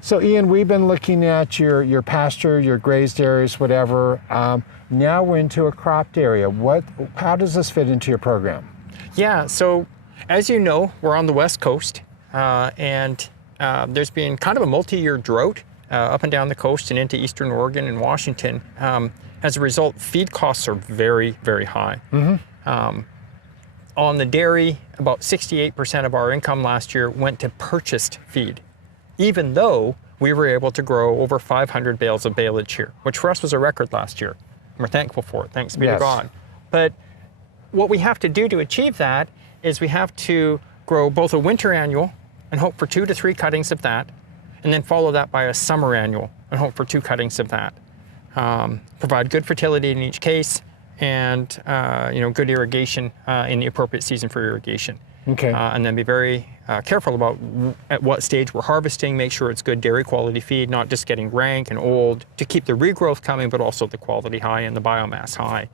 So Ian, we've been looking at your pasture, your grazed areas, whatever. Now we're into a cropped area. How does this fit into your program? Yeah, so as you know, we're on the West Coast, and there's been kind of a multi-year drought up and down the coast and into Eastern Oregon and Washington. As a result, feed costs are very, very high. On the dairy, about 68% of our income last year went to purchased feed, even though we were able to grow over 500 bales of baleage here, which for us was a record last year. And we're thankful for it, thanks be to God. But what we have to do to achieve that is we have to grow both a winter annual and hope for 2 to 3 cuttings of that, and then follow that by a summer annual and hope for 2 cuttings of that. Provide good fertility in each case, and good irrigation in the appropriate season for irrigation. Okay. And then be very careful about at what stage we're harvesting, make sure it's good dairy quality feed, not just getting rank and old, to keep the regrowth coming, but also the quality high and the biomass high.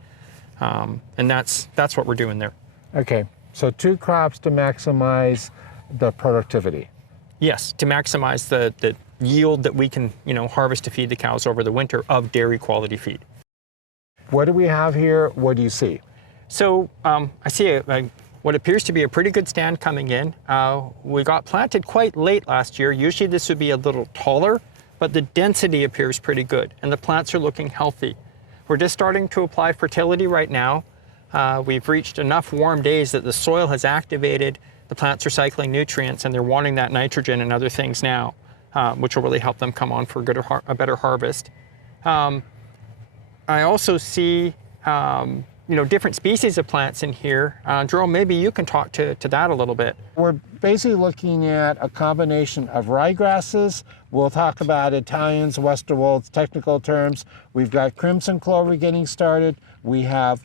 And that's what we're doing there. Okay, so 2 crops to maximize the productivity. Yes, to maximize the yield that we can harvest to feed the cows over the winter of dairy quality feed. What do we have here? What do you see? So I see what appears to be a pretty good stand coming in. We got planted quite late last year. Usually this would be a little taller, but the density appears pretty good and the plants are looking healthy. We're just starting to apply fertility right now. We've reached enough warm days that the soil has activated, the plants are cycling nutrients, and they're wanting that nitrogen and other things now, which will really help them come on for a better harvest. I also see different species of plants in here. Jerome, maybe you can talk to that a little bit. We're basically looking at a combination of ryegrasses. We'll talk about Italians, Westerwolds, technical terms. We've got crimson clover getting started. We have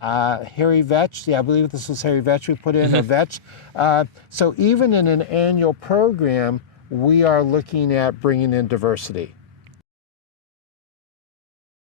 hairy vetch. Yeah, I believe this was hairy vetch we put in, a vetch. So even in an annual program, we are looking at bringing in diversity.